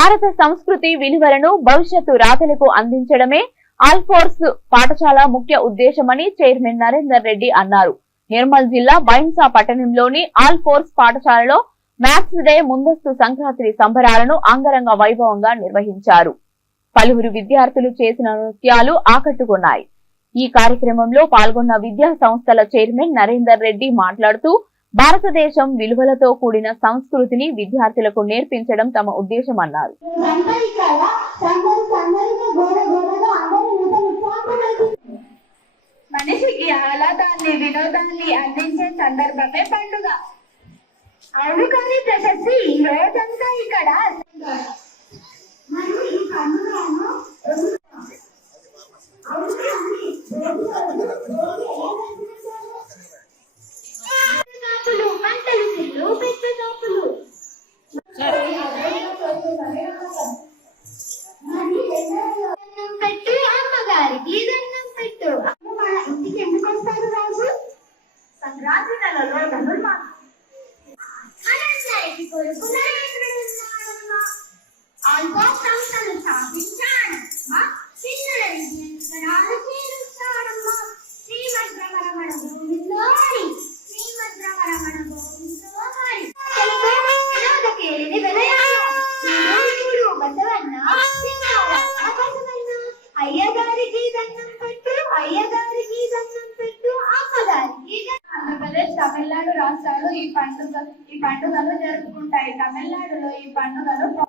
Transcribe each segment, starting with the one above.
భారత సంస్కృతి విలువలను భవిష్యత్తు రాతలకు అందించడమే ఆల్ఫోర్స్ పాఠశాల ముఖ్య ఉద్దేశమని చైర్మన్ నరేందర్ రెడ్డి అన్నారు. నిర్మల్ జిల్లా బైన్సా పట్టణంలోని ఆల్ఫోర్స్ పాఠశాలలో మ్యాథ్స్ డే ముందస్తు సంక్రాంతి సంబరాలను అంగరంగ వైభవంగా నిర్వహించారు. పలువురు విద్యార్థులు చేసిన నృత్యాలు ఆకట్టుకున్నాయి. ఈ కార్యక్రమంలో పాల్గొన్న విద్యా సంస్థల చైర్మన్ నరేందర్ రెడ్డి మాట్లాడుతూ, భారతదేశం విలువలతో కూడిన సంస్కృతిని విద్యార్థులకు నేర్పించడం తమ ఉద్దేశమన్నారు. మనిషికి ఆహ్లాదాన్ని వినోదాన్ని అందించే సందర్భమే పండుగ. అవును, కానీ ప్రశస్తి ఈ రోజంతా ఇక్కడ పెట్టు, అమ్మగారికి దండం పెట్టు. మన ఇంటికి ఎందుకు వస్తారు రాజు? సంక్రాంతి నెలలో ధనుర్మాసం ఆల్ఫోర్స్ సంస్థలు స్థాపించాడమ్మా. పిల్లల విద్యాలు చేరుస్తాడమ్మా. శ్రీమద్రమణ గోవిందోహరి, శ్రీమద్రమణ గోవిందోహరి. వినోదకేలిని వినయాలు బసవన్న అయ్యగారికి దండం పెట్టు, అయ్యగారికి దండం పెట్టు, అమ్మగారికి. ఆంధ్రప్రదేశ్, తమిళనాడు రాష్ట్రాలు ఈ పండుగను జరుపుకుంటాయి. తమిళనాడులో ఈ పండుగను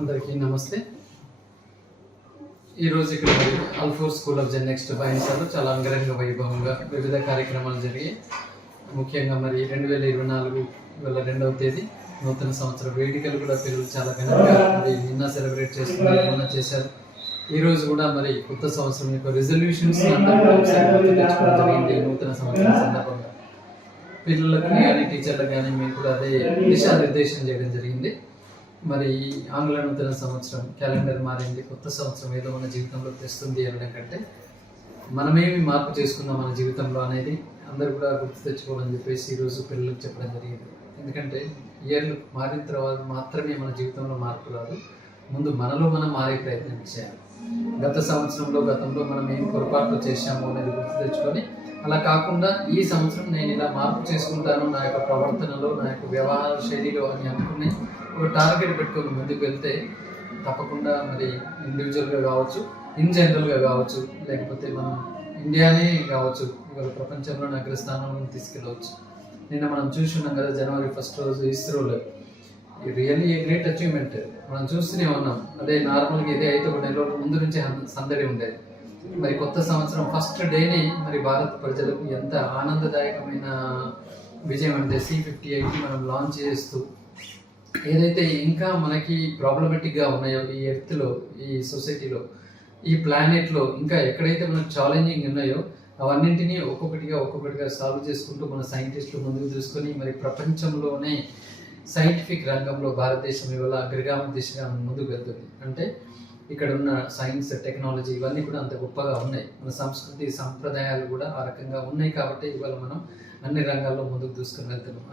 అందరికీ నమస్తే. ఈరోజు ఇక్కడ ఆల్ఫోర్స్ స్కూల్ ఆఫ్ నెక్స్ట్ బైన్సాలో చాలా అంగరంగ వైభవంగా వివిధ కార్యక్రమాలు జరిగాయి. ముఖ్యంగా మరి 2024 ఇవాళ 2వ తేదీ నూతన సంవత్సర వేడుకలు కూడా పిల్లలు చాలా ఘనంగా మరి నిన్న సెలబ్రేట్ చేసుకున్నారు, మొన్న చేశారు. ఈరోజు కూడా మరి కొత్త సంవత్సరం యొక్క రిజల్యూషన్స్ తెచ్చుకోవడం జరిగింది. నూతన సంవత్సరం సందర్భంగా పిల్లలకు కానీ టీచర్లకు కానీ మేము కూడా అదే దిశానిర్దేశం చేయడం జరిగింది. మరి ఆంగ్ల నూతన సంవత్సరం క్యాలెండర్ మారింది. కొత్త సంవత్సరం ఏదో మన జీవితంలో తెస్తుంది అనడం కంటే మనమేమి మార్పు చేసుకుందాం మన జీవితంలో అనేది అందరూ కూడా గుర్తు తెచ్చుకోవాలని చెప్పేసి ఈరోజు పిల్లలకు చెప్పడం జరిగింది. ఎందుకంటే ఇయర్లు మారిన తర్వాత మాత్రమే మన జీవితంలో మార్పు రాదు, ముందు మనలో మనం మారే ప్రయత్నం చేయాలి. గతంలో మనం ఏం పొరపాట్లు చేశామో అనేది గుర్తు తెచ్చుకొని, అలా కాకుండా ఈ సంవత్సరం నేను ఇలా మార్పు చేసుకుంటాను నా యొక్క ప్రవర్తనలో, నా యొక్క వ్యవహార శైలిలో అని అనుకుని ఒక టార్గెట్ పెట్టుకొని ముందుకు వెళ్తే తప్పకుండా మరి ఇండివిజువల్గా కావచ్చు, ఇన్ జనరల్గా కావచ్చు, లేకపోతే మనం ఇండియానే కావచ్చు, ఇవాళ ప్రపంచంలోని అగ్రస్థానంలో తీసుకెళ్ళవచ్చు. నిన్న మనం చూస్తున్నాం కదా, జనవరి 1 రోజు ఇస్రోలో రియల్లీ ఏ గ్రేట్ అచీవ్మెంట్ మనం చూస్తూనే ఉన్నాం. అదే నార్మల్గా ఇదే అయితే ఒక నెల రోజుల ముందు నుంచే సందడి ఉండేది. మరి కొత్త సంవత్సరం ఫస్ట్ డేనే మరి భారత ప్రజలకు ఎంత ఆనందదాయకమైన విజయం అంటే C-58 మనం లాంచ్ చేస్తూ ఏదైతే ఇంకా మనకి ప్రాబ్లమెటిక్గా ఉన్నాయో ఈ ఎర్త్లో, ఈ సొసైటీలో, ఈ ప్లానెట్లో ఇంకా ఎక్కడైతే మనకు ఛాలెంజింగ్ ఉన్నాయో అవన్నింటినీ ఒక్కొక్కటిగా సాల్వ్ చేసుకుంటూ మన సైంటిస్టులు ముందుకు తీసుకొని మరి ప్రపంచంలోనే సైంటిఫిక్ రంగంలో భారతదేశం ఇవాళ అగ్రగామి దిశగా ముందుకు వెళ్తుంది. అంటే ఇక్కడ ఉన్న సైన్స్, టెక్నాలజీ ఇవన్నీ కూడా అంత గొప్పగా ఉన్నాయి. మన సంస్కృతి సంప్రదాయాలు కూడా ఆ రకంగా ఉన్నాయి. కాబట్టి ఇవాళ మనం అన్ని రంగాల్లో ముందుకు దూసుకొని వెళ్తున్నాం.